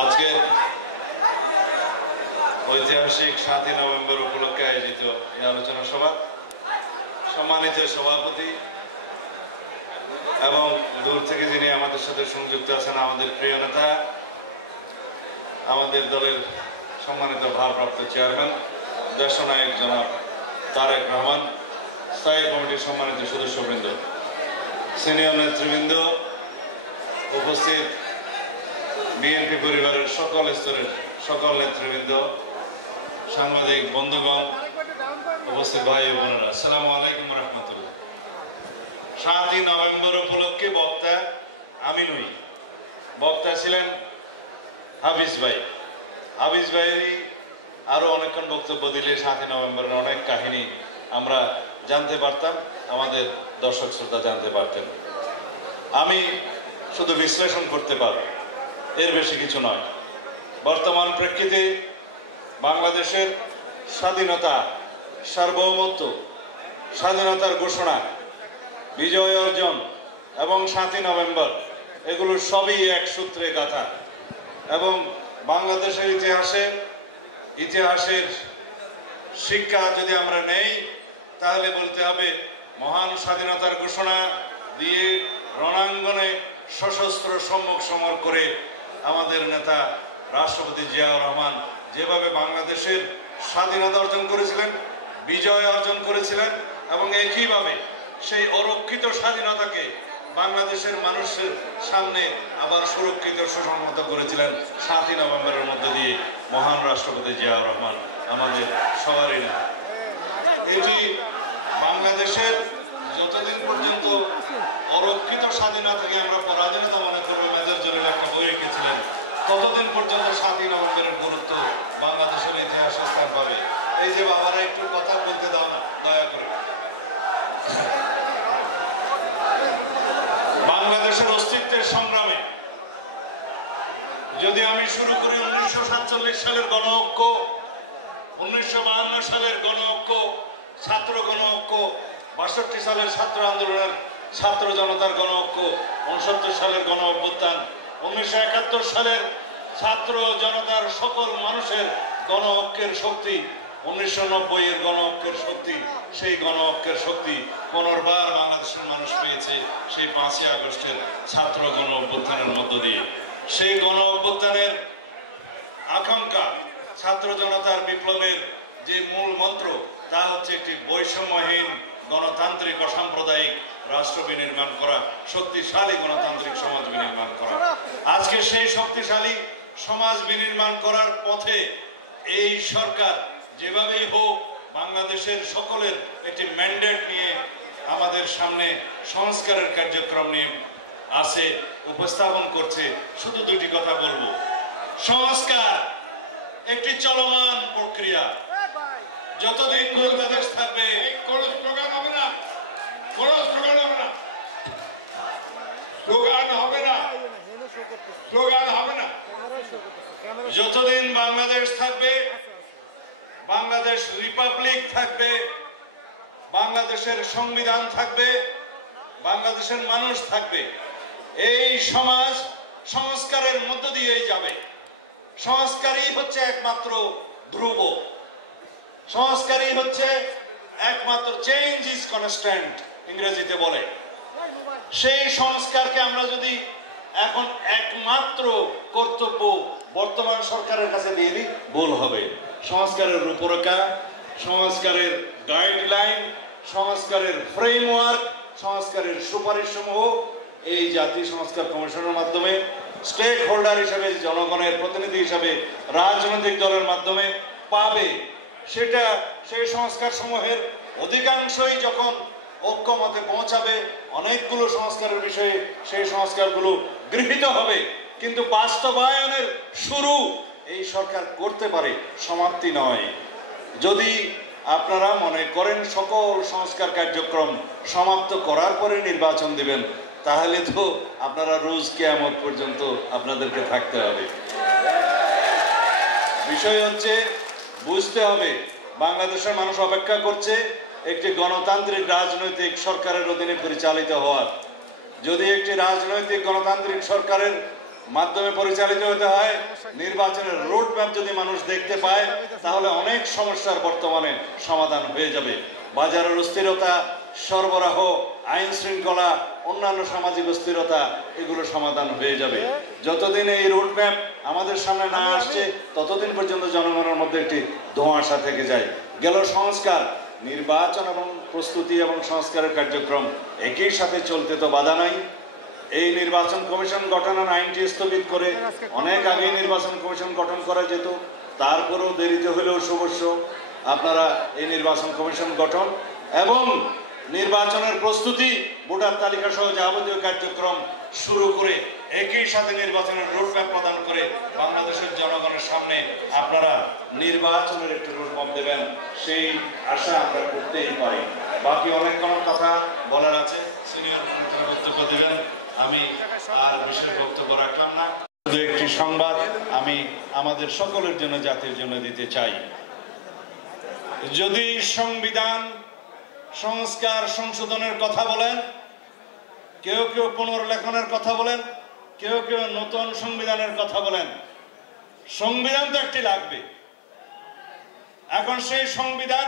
আজকে ঐতিহাসিক ৭ই নভেম্বর উপলক্ষে আয়োজিত এই আলোচনা সভা সম্মানিত সভাপতি এবং দূর থেকে যিনি আমাদের সাথে সংযুক্ত আছেন আমাদের প্রিয় নেতা, আমাদের দলের সম্মানিত ভারপ্রাপ্ত চেয়ারম্যান দেশনায়ক জনাব তারেক রহমান, স্থায়ী কমিটির সম্মানিত সদস্যবৃন্দ, সিনিয়র নেতৃবৃন্দ, উপস্থিত বিএনপি পরিবারের সকল স্তরের সকল নেতৃবৃন্দ, সাংবাদিক বন্ধুগণ, উপস্থিত ভাই ও বোনেরা, আসসালামু আলাইকুম রহমতুল্লাহ। ৭ই নভেম্বর উপলক্ষে বক্তা আমি নই, বক্তা ছিলেন হাফিজ ভাই। হাফিজ ভাইয়েরই আরো অনেকক্ষণ বক্তব্য দিলে ৭ই নভেম্বরের অনেক কাহিনী আমরা জানতে পারতাম, আমাদের দর্শক শ্রোতা জানতে পারতেন। আমি শুধু বিশ্লেষণ করতে পারব, এর বেশি কিছু নয়। বর্তমান প্রেক্ষিতে বাংলাদেশের স্বাধীনতা, সার্বভৌমত্ব, স্বাধীনতার ঘোষণা, বিজয় অর্জন এবং ৭ই নভেম্বর এগুলো সবই এক সূত্রে গাথা। এবং বাংলাদেশের ইতিহাসের শিক্ষা যদি আমরা নেই তাহলে বলতে হবে মহান স্বাধীনতার ঘোষণা দিয়ে রণাঙ্গনে সশস্ত্র সম্মুখ সমর করে আমাদের নেতা রাষ্ট্রপতি জিয়াউর রহমান যেভাবে বাংলাদেশের স্বাধীনতা অর্জন করেছিলেন, বিজয় অর্জন করেছিলেন এবং একইভাবে সেই অরক্ষিত স্বাধীনতাকে বাংলাদেশের মানুষের সামনে আবার সুরক্ষিত সুসংহত করেছিলেন ৭ই নভেম্বরের মধ্যে দিয়ে মহান রাষ্ট্রপতি জিয়াউর রহমান, আমাদের সবারই নেতা। এটি বাংলাদেশের যতদিন পর্যন্ত অরক্ষিত স্বাধীনতাকে আমরা পরাধীনতা মনে করবো, মেজর জলিল একটা বই রেখেছিলেন, ততদিন পর্যন্ত ৭ই নভেম্বরের গুরুত্ব বাংলাদেশের ইতিহাসে স্থান পাবে। এই যে বাবারা একটু কথা বলতে দাও না দয়া করে। বাংলাদেশের অস্তিত্বের সংগ্রামে যদি আমি শুরু করি 1947 সালের গণ ঐক্য, 1952 সালের গণ ঐক্য, ছাত্র গণ ঐক্য, ৬২ সালের ছাত্র আন্দোলনের ছাত্র জনতার গণ ঐক্য, 69 সালের গণ অভ্যুত্থান, 1971 সালের ছাত্র জনতার সকল মানুষের গণ ঐক্যের শক্তি, 1990 এর গণ ঐক্যের শক্তি, সেই গণ ঐক্যের শক্তি পুনর্বার বাংলাদেশের মানুষ পেয়েছে সেই ৫ই আগস্টের ছাত্র গণ অভ্যুত্থানের মধ্য দিয়ে। সেই গণ অভ্যুত্থানের আকাঙ্ক্ষা, ছাত্র জনতার বিপ্লবের যে মূল মন্ত্র তা হচ্ছে একটি বৈষম্যহীন গণতান্ত্রিক অসাম্প্রদায়িক রাষ্ট্র বিনির্মাণ করা, শক্তিশালী গণতান্ত্রিক সমাজ বিনির্মাণ করা। আজকে সেই শক্তিশালী সমাজ বিনির্মাণ করার পথে এই সরকার যেভাবেই হোক বাংলাদেশের সকলের একটি ম্যান্ডেট নিয়ে আমাদের সামনে সংস্কারের কার্যক্রম নিয়ে আসে, উপস্থাপন করছে। শুধু দুটি কথা বলবো, সংস্কার একটি চলমান প্রক্রিয়া। যতদিন বাংলাদেশ থাকবে কোনো স্লোগান হবে না, কোনো স্লোগান হবে না, স্লোগান হবে না, স্লোগান হবে না। যতদিন বাংলাদেশ থাকবে, বাংলাদেশ রিপাবলিক থাকবে, বাংলাদেশের সংবিধান থাকবে, বাংলাদেশের মানুষ থাকবে, এই সমাজ সংস্কারের মধ্য দিয়েই যাবে। সংস্কারই হচ্ছে একমাত্র ধ্রুব, সংস্কারই হচ্ছে একমাত্র চেঞ্জ ইজ কনস্ট্যান্ট ইংরেজিতে বলে। সেই সংস্কারকে আমরা যদি এখন একমাত্র কর্তব্য বর্তমান সরকারের কাছে দিয়ে দিই ভুল হবে। সংস্কারের রূপরেখা, সংস্কারের গাইডলাইন, সংস্কারের ফ্রেমওয়ার্ক, সংস্কারের সুপারিশসমূহ এই জাতীয় সংস্কার কমিশনের মাধ্যমে স্টেক হোল্ডার হিসেবে, জনগণের প্রতিনিধি হিসেবে রাজনৈতিক দলের মাধ্যমে পাবে। সেটা সেই সংস্কার সমূহের অধিকাংশই যখন ঐক্যমতে পৌঁছাবে, অনেকগুলো সংস্কারের বিষয়ে সেই সংস্কারগুলো গৃহীত হবে, কিন্তু বাস্তবায়নের শুরু এই সরকার করতে পারে, সমাপ্তি নয়। যদি আপনারা মনে করেন সকল সংস্কার কার্যক্রম সমাপ্ত করার পরে নির্বাচন দিবেন, তাহলে তো আপনারা রোজ কিয়ামত পর্যন্ত আপনাদেরকে থাকতে হবে। বিষয় হচ্ছে বুঝতে হবে বাংলাদেশের মানুষ অপেক্ষা করছে একটি গণতান্ত্রিক রাজনৈতিক সরকারের অধীনে পরিচালিত হওয়ার। যদি একটি রাজনৈতিক গণতান্ত্রিক সরকারের মাধ্যমে পরিচালিত হতে হয়। নির্বাচনের রোড ম্যাপ যদি মানুষ দেখতে পায় তাহলে অনেক সমস্যার বর্তমানে সমাধান হয়ে যাবে। বাজারের অস্থিরতা, সরবরাহ, আইন শৃঙ্খলা, অন্যান্য সামাজিক অস্থিরতা, এগুলো সমাধান হয়ে যাবে। যতদিন এই রোড ম্যাপ আমাদের সামনে না আসছে ততদিন পর্যন্ত জনগণের মধ্যে একটি ধোঁয়াশা থেকে যায়। গেল সংস্কার, নির্বাচন এবং প্রস্তুতি এবং সংস্কারের কার্যক্রম একই সাথে চলতে তো বাধা নাই। এই নির্বাচন কমিশন গঠনের আইনটি স্থগিত করে অনেক আগে নির্বাচন কমিশন গঠন করা যেত, তারপরেও দেরিতে হলেও শুভস্য আপনারা এই নির্বাচন কমিশন গঠন এবং নির্বাচনের প্রস্তুতি, ভোটার তালিকা সহ যাবতীয় কার্যক্রম শুরু করে একই সাথে নির্বাচনের রোডম্যাপ প্রদান করে বাংলাদেশের জনগণের সামনে আপনারা নির্বাচনের একটি রোডম্যাপ দেবেন, সেই আশা আমরা করতেই পারি। বাকি অনেক কথা বলার আছে, সিনিয়র বক্তব্য দেবেন, আমি আর বিশেষ বক্তব্য রাখলাম না। শুধু একটি সংবাদ আমি আমাদের সকলের জন্য, জাতির জন্য দিতে চাই। যদি সংবিধান সংস্কার সংশোধনের কথা বলেন, কেউ কেউ পুনর্লেখনের কথা বলেন, কেউ কেউ নতুন সংবিধানের কথা বলেন, সংবিধান তো একটি লাগবে। এখন সেই সংবিধান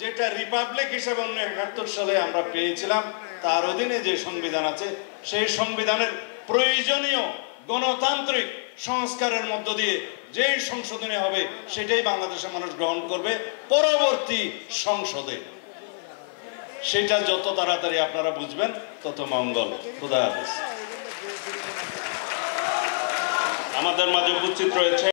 যেটা রিপাবলিক হিসেবে 1971 সালে আমরা পেয়েছিলাম, তার অধীনে যে সংবিধান আছে সেই সংবিধানের প্রয়োজনীয় গণতান্ত্রিক সংস্কারের মধ্য দিয়ে যেই সংশোধনী হবে সেটাই বাংলাদেশের মানুষ গ্রহণ করবে পরবর্তী সংসদে। সেটা যত তাড়াতাড়ি আপনারা বুঝবেন তত মঙ্গল। খুদা হাফেজ। আমাদের মাঝে উপস্থিত রয়েছে